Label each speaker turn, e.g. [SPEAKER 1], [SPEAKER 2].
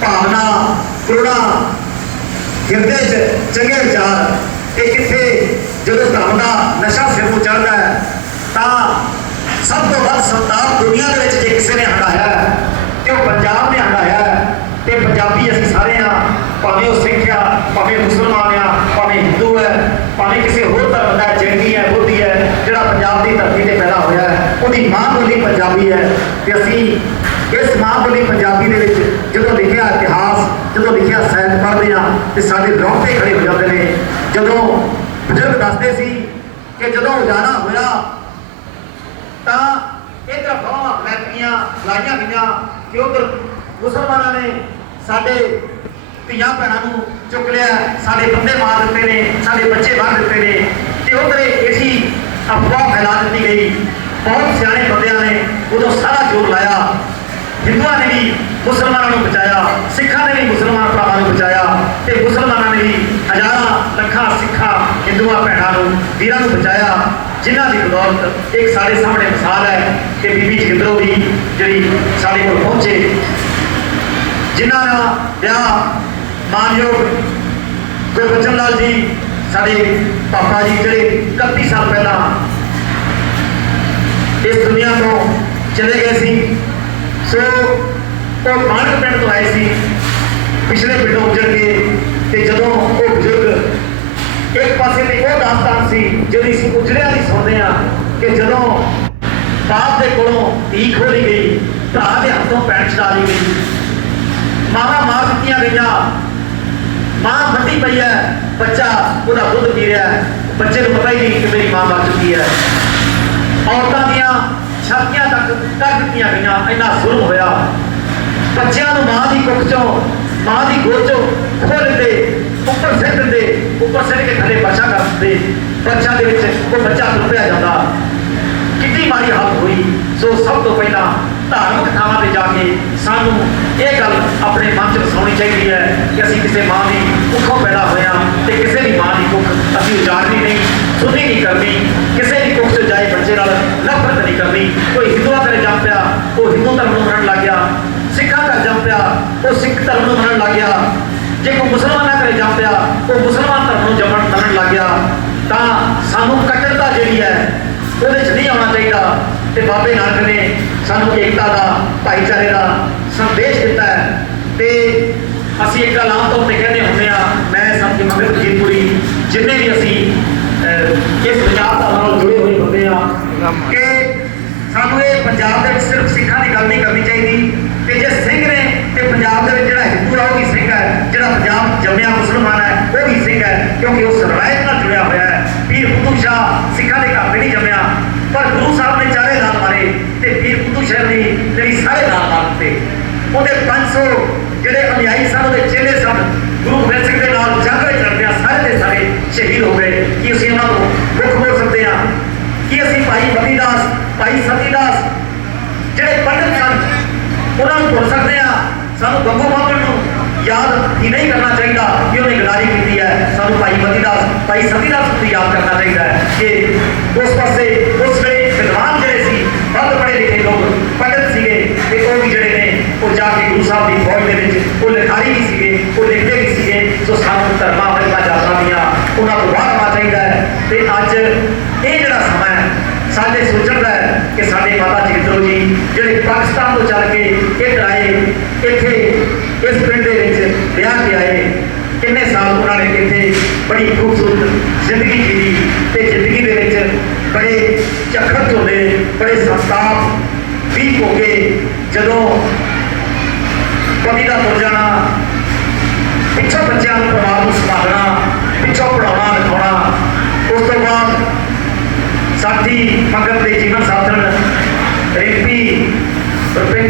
[SPEAKER 1] ਭਾਵਨਾ ਕਰੁਣਾ ਹਿਰਦੇ 'ਚ ਚੰਗੇ ਵਿਚਾਰ ਇਹ ਕਿੱਥੇ ਜਦੋਂ ਧਰਮ ਦਾ ਨਸ਼ਾ ਸਿਰ ਨੂੰ ਚੜ੍ਹਦਾ ਹੈ ਤਾਂ ਸਭ ਤੋਂ ਵੱਧ ਸੰਤਾਪ ਦੁਨੀਆ ਦੇ ਵਿੱਚ ਜੇ ਕਿਸੇ ਨੇ ਹੰਡਾਇਆ ਹੈ, ਤੇ ਉਹ ਪੰਜਾਬ ਨੇ ਹੰਡਾਇਆ ਹੈ। ਤੇ ਪੰਜਾਬੀ ਅਸੀਂ ਸਾਰੇ ਆ ਭਾਵੇਂ ਉਹ ਸਿੱਖ ਆ ਭਾਵੇਂ ਮੁਸਲਮਾਨ ਆ ਭਾਵੇਂ ਹਿੰਦੂ ਹੈ ਭਾਵੇਂ ਕਿਸੇ ਹੋਰ ਧਰਮ ਦਾ ਹੈ, ਜੈਨੀ ਹੈ ਬੁੱਧੀ ਹੈ ਜਿਹੜਾ ਪੰਜਾਬ ਦੀ ਧਰਤੀ ਤੇ ਪੈਦਾ ਹੋਇਆ ਹੈ ਉਹਦੀ ਮਾਂ ਬੋਲੀ ਪੰਜਾਬੀ ਹੈ ਤੇ ਅਸੀਂ ਇਸ ਮਾਂ ਬੋਲੀ ਪੰਜਾਬੀ ਦੇ ਵਿੱਚ ਜਦੋਂ ਲਿਖਿਆ ਇਤਿਹਾਸ ਜਦੋਂ ਲਿਖਿਆ ਸਾਹਿਤ ਪੜ੍ਹਦੇ ਆ ਤੇ ਸਾਡੇ ਰੌਂਗਟੇ ਖੜੇ ਹੋ ਜਾਂਦੇ ਨੇ। ਜਦੋਂ ਬਜ਼ੁਰਗ ਦੱਸਦੇ ਸੀ ਕਿ ਜਦੋਂ ਉਜਾੜਾ ਹੋਇਆ, ਤਾਂ ਇਧਰ ਬਾਹਾਂ ਫੈਕਟਰੀਆਂ ਲਾਈਆਂ ਗਈਆਂ ਕਿ ਉਧਰ ਮੁਸਲਮਾਨਾਂ ਨੇ ਸਾਡੇ ਧੀਆਂ ਭੈਣਾਂ ਨੂੰ ਚੁੱਕ ਲਿਆ, ਸਾਡੇ ਬੰਦੇ ਮਾਰ ਦਿੱਤੇ ਨੇ, ਸਾਡੇ ਬੱਚੇ ਮਾਰ ਦਿੱਤੇ ਨੇ ਤੇ ਉਧਰ ਐਸੀ ਅਫਵਾਹ ਫੈਲਾ ਦਿੱਤੀ ਗਈ। ਬਹੁਤ ਸਿਆਣੇ ਬੰਦਿਆਂ ਨੇ ਉਦੋਂ ਸਾਰਾ ਜ਼ੋਰ ਲਾਇਆ। ਹਿੰਦੂਆਂ ਨੇ ਵੀ ਮੁਸਲਮਾਨਾਂ ਨੂੰ ਬਚਾਇਆ ਸਿੱਖਾਂ ਨੇ ਵੀ ਮੁਸਲਮਾਨ ਭਰਾਵਾਂ ਨੂੰ ਬਚਾਇਆ ਤੇ ਮੁਸਲਮਾਨਾਂ ਨੇ ਵੀ ਹਜ਼ਾਰਾਂ ਲੱਖਾਂ ਸਿੱਖਾਂ ਹਿੰਦੂਆਂ ਭੈਣਾਂ ਨੂੰ, ਵੀਰਾਂ ਨੂੰ ਬਚਾਇਆ, ਜਿਨ੍ਹਾਂ ਦੀ ਬਦੌਲਤ ਇੱਕ ਸਾਡੇ ਸਾਹਮਣੇ ਮਿਸਾਲ ਹੈ ਕਿ ਬੀਬੀ ਜਗਿੰਦਰੋ ਦੀ ਜਿਹੜੀ ਸਾਡੇ ਕੋਲ ਪਹੁੰਚੇ, ਜਿਨ੍ਹਾਂ ਦਾ ਵਿਆਹ ਮਾਨਯੋਗ ਗੁਰਬਚਨ ਲਾਲ ਜੀ, ਸਾਡੇ ਪਾਪਾ ਜੀ, ਜਿਹੜੇ 31 ਸਾਲ ਪਹਿਲਾਂ ਇਸ ਦੁਨੀਆ ਤੋਂ ਚਲੇ ਗਏ ਸੀ। ਸੋ ਉਹ ਮਾਨਕ ਪਿੰਡ ਤੋਂ ਆਏ ਸੀ। ਪਿਛਲੇ ਪਿੰਡੋਂ ਉੱਜੜ ਕੇ ਤੇ ਜਦੋਂ ਉਹ ਬਜ਼ੁਰਗ ਇੱਕ ਪਾਸੇ ਤੇ ਦਾਸਤਾਨ ਸੀ, ਜਿਹੜੀ ਸੀ ਉਜੜਿਆ ਦੀ ਸੁਣਦੇ ਆ ਕਿ ਜਦੋਂ ਬਾਪ ਦੇ ਕੋਲੋਂ ਧੀ ਖੋਲੀ ਗਈ ਭਰਾ ਦੇ ਹੱਥੋਂ ਪੈਂਟ ਛਡਾ ਲਈ ਗਈ। ਮਾਵਾਂ ਮਾਰ ਦਿੱਤੀਆਂ ਗਈਆਂ। ਮਾਂ ਫੱਟੀ ਪਈ ਹੈ, ਬੱਚਾ ਉਹਦਾ ਦੁੱਧ ਪੀ ਰਿਹਾ ਹੈ। ਬੱਚੇ ਨੂੰ ਪਤਾ ਹੀ ਨਹੀਂ ਕਿ ਮੇਰੀ ਮਾਂ ਮਰ ਚੁੱਕੀ ਹੈ। ਔਰਤਾਂ ਦੀਆਂ ਛਾਤੀਆਂ ਤੱਕ ਕੱਢ ਦਿੱਤੀਆਂ ਗਈਆਂ, ਇੰਨਾ ਜ਼ੁਲਮ ਹੋਇਆ। ਬੱਚਿਆਂ ਨੂੰ ਮਾਂ ਦੀ ਕੁੱਖ ਚੋਂ ਮਾਂ ਦੀ ਗੋਦ ਚੋਂ ਖੋਲ ਦਿੰਦੇ ਉੱਪਰ ਸਿੱਟ ਦਿੰਦੇ ਉੱਪਰ ਸਿੱਟ ਕੇ ਥੱਲੇ ਬੱਚਾ ਕਰ ਦਿੰਦੇ ਬੱਚਾ ਦੇ ਵਿੱਚ ਉਹ ਬੱਚਾ ਡੁੱਬਿਆ ਜਾਂਦਾ। ਕਿੰਨੀ ਮਾੜੀ ਹਾਲਤ ਹੋਈ। ਸੋ ਸਭ ਤੋਂ ਪਹਿਲਾਂ ਧਾਰਮਿਕ ਥਾਵਾਂ ਤੇ ਜਾ ਕੇ ਸਾਨੂੰ ਇਹ ਗੱਲ ਆਪਣੇ ਮਨ 'ਚ ਵਸਾਉਣੀ ਚਾਹੀਦੀ ਹੈ ਕਿ ਅਸੀਂ ਕਿਸੇ ਮਾਂ ਦੀ ਕੁੱਖੋਂ ਪੈਦਾ ਹੋਇਆ ਤੇ ਕਿਸੇ ਦੀ ਮਾਂ ਦੀ ਕੁੱਖ ਅਸੀਂ ਉਜਾੜਨੀ ਨਹੀਂ ਸੁਣੀ ਨਹੀਂ ਕਰਨੀ, ਕਿਸੇ ਦੀ ਕੁੱਖ 'ਚ ਜਾਏ ਬੱਚੇ ਨਾਲ ਨਫ਼ਰਤ ਨਹੀਂ ਕਰਨੀ। ਕੋਈ ਹਿੰਦੂਆਂ ਘਰੇ ਜੰਮ ਪਿਆ ਉਹ ਹਿੰਦੂ ਧਰਮ ਨੂੰ ਮੰਨਣ ਲੱਗ ਗਿਆ ਜੰਮ ਪਿਆ, ਉਹ ਸਿੱਖ ਧਰਮ ਨੂੰ ਮੰਨਣ ਲੱਗ ਗਿਆ। ਜੇ ਕੋਈ ਮੁਸਲਮਾਨਾਂ ਘਰੇ ਜੰਮ ਪਿਆ, ਉਹ ਮੁਸਲਮਾਨ ਧਰਮ ਨੂੰ ਜੰਮਣ ਮੰਨਣ ਲੱਗ ਗਿਆ, ਤਾਂ ਸਾਨੂੰ ਕੱਟੜਤਾ ਜਿਹੜੀ ਹੈ, ਉਹਦੇ 'ਚ ਨਹੀਂ ਆਉਣਾ ਚਾਹੀਦਾ। ਤੇ ਬਾਬੇ ਨਾਨਕ ਨੇ ਸਾਨੂੰ ਏਕਤਾ ਦਾ, ਭਾਈਚਾਰੇ ਦਾ ਸੰਦੇਸ਼ ਦਿੱਤਾ ਹੈ। ਤੇ ਅਸੀਂ ਇੱਕ ਗੱਲ ਆਮ ਤੌਰ ਤੇ ਕਹਿੰਦੇ ਹੁੰਦੇ ਆ ਮੈਂ ਸਭ ਦੀ ਮਗਰ ਜੀਤਪੁਰੀ ਜਿੰਨੇ ਵੀ ਅਸੀਂ ਇਸ ਪੰਜਾਬ ਦਾ ਨਾਲ ਜੁੜੇ ਹੋਏ ਹੁੰਦੇ ਆ ਕਿ ਸਾਨੂੰ ਇਹ ਪੰਜਾਬ ਦੇ ਵਿੱਚ ਸਿਰਫ ਸਿੱਖਾਂ ਦੀ ਗੱਲ ਨਹੀਂ ਕਰਨੀ ਚਾਹੀਦੀ। ਤੇ ਜੇ ਸਿੰਘ ਨੇ ਤੇ ਪੰਜਾਬ ਦੇ ਵਿੱਚ ਜਿਹੜਾ ਹਿੰਦੂ ਆ, ਉਹ ਵੀ ਸਿੰਘ ਹੈ। ਜਿਹੜਾ ਪੰਜਾਬ ਜੰਮਿਆ ਮੁਸਲਮਾਨ ਹੈ, ਉਹ ਵੀ ਸਿੰਘ ਹੈ, ਕਿਉਂਕਿ ਉਸ ਸਰਵਾਇਤ ਨਾਲ ਜੁੜਿਆ ਹੋਇਆ ਹੈ। ਪੀਰ ਬੁੱਧੂ ਸ਼ਾਹ ਸਿੱਖਾਂ ਦੇ ਘਰ ਨਹੀਂ ਜੰਮਿਆ। ਪਰ ਗੁਰੂ ਸਾਹਿਬ ਨੇ ਚਾਰੇ ਲਾਲ ਮਾਰੇ ਤੇ ਪੀਰ ਬੁੱਧੂ ਸ਼ਾਹ ਨੇ ਜਿਹੜੀ ਸਾਰੇ ਲਾਲ ਮਾਰ ਦਿੱਤੇ ਉਹਦੇ 500 ਜਿਹੜੇ ਅਨੁਯਾਈ ਸਨ, ਉਹਦੇ ਚੇਲੇ ਸਨ। ਗੁਰੂ ਗੋਬਿੰਦ ਸਿੰਘ ਦੇ ਨਾਲ ਜੰਗ ਵਿੱਚ ਲੜਦਿਆਂ ਸਾਰੇ ਦੇ ਸਾਰੇ ਸ਼ਹੀਦ ਹੋ ਗਏ ਕੀ ਅਸੀਂ ਉਹਨਾਂ ਨੂੰ ਮੁੱਖ ਮੋੜ ਸਕਦੇ ਹਾਂ ਕੀ ਅਸੀਂ ਭਾਈ ਮਤੀਦਾਸ ਭਾਈ ਸਤੀਦਾਸ ਜਿਹੜੇ ਪੰਡਤ ਸਨ ਉਹਨਾਂ ਨੂੰ ਭੁੱਲ ਸਕਦੇ ਆ। ਸਾਨੂੰ ਗੱਗੂ ਬਾਬਰ ਨੂੰ ਯਾਦ ਹੀ ਨਹੀਂ ਕਰਨਾ ਚਾਹੀਦਾ ਕਿ ਉਹਨੇ ਗਦਾਰੀ ਕੀਤੀ ਹੈ। ਸਾਨੂੰ ਭਾਈ ਮਤੀਦਾਸ ਭਾਈ ਸਤੀਦਾਸ ਨੂੰ ਵੀ ਯਾਦ ਕਰਨਾ ਚਾਹੀਦਾ ਹੈ ਕਿ ਉਸ ਪਾਸੇ, ਉਸ ਵੇਲੇ ਵਿਦਵਾਨ ਜਿਹੜੇ ਸੀ, ਵੱਧ ਪੜ੍ਹੇ ਲਿਖੇ ਲੋਕ ਪੰਡਤ ਸੀਗੇ ਤੇ ਉਹ ਵੀ ਜਿਹੜੇ ਨੇ, ਉਹ ਜਾ ਕੇ ਗੁਰੂ ਸਾਹਿਬ ਦੀ ਫੌਜ ਦੇ ਵਿੱਚ ਉਹ ਲਿਖਾਰੀ ਵੀ ਸੀਗੇ, ਉਹ ਲਿਖਦੇ ਵੀ ਸੀਗੇ। ਸੋ ਸਾਨੂੰ ਧਰਮਾਂ ਵਰਗਾ ਜਾਤਾਂ ਦੀਆਂ ਉਹਨਾਂ ਤੋਂ ਬਾਹਰ ਆਉਣਾ ਚਾਹੀਦਾ ਹੈ। ਤੇ ਅੱਜ ਇਹ ਜਿਹੜਾ ਸਮਾਂ ਹੈ, ਸਾਡੇ ਸੋਚਣ ਦਾ ਹੈ ਕਿ ਸਾਡੇ ਮਾਤਾ ਜਿਹੜੇ ਪਾਕਿਸਤਾਨ ਤੋਂ ਚੱਲ ਕੇ ਇੱਧਰ ਆਏ, ਇੱਥੇ ਇਸ ਪਿੰਡ ਦੇ ਵਿੱਚ ਵਿਆਹ ਕੇ ਆਏ, ਕਿੰਨੇ ਸਾਲ ਉਹਨਾਂ ਨੇ ਇੱਥੇ ਬੜੀ ਖੂਬਸੂਰਤ ਜ਼ਿੰਦਗੀ ਜੀਵੀ ਤੇ ਜ਼ਿੰਦਗੀ ਦੇ ਵਿੱਚ ਬੜੇ ਚਖਤ ਹੋਏ ਬੜੇ ਸੰਤਾਪ ਵੀ ਹੋ ਗਏ ਜਦੋਂ ਪਤੀ ਦਾ ਪੁਰ ਜਾਣਾ ਪਿੱਛੋਂ ਬੱਚਿਆਂ ਨੂੰ ਪਰਿਵਾਰ ਨੂੰ ਸੰਭਾਲਣਾ, ਪਿੱਛੋਂ ਪੜਾਉਣਾ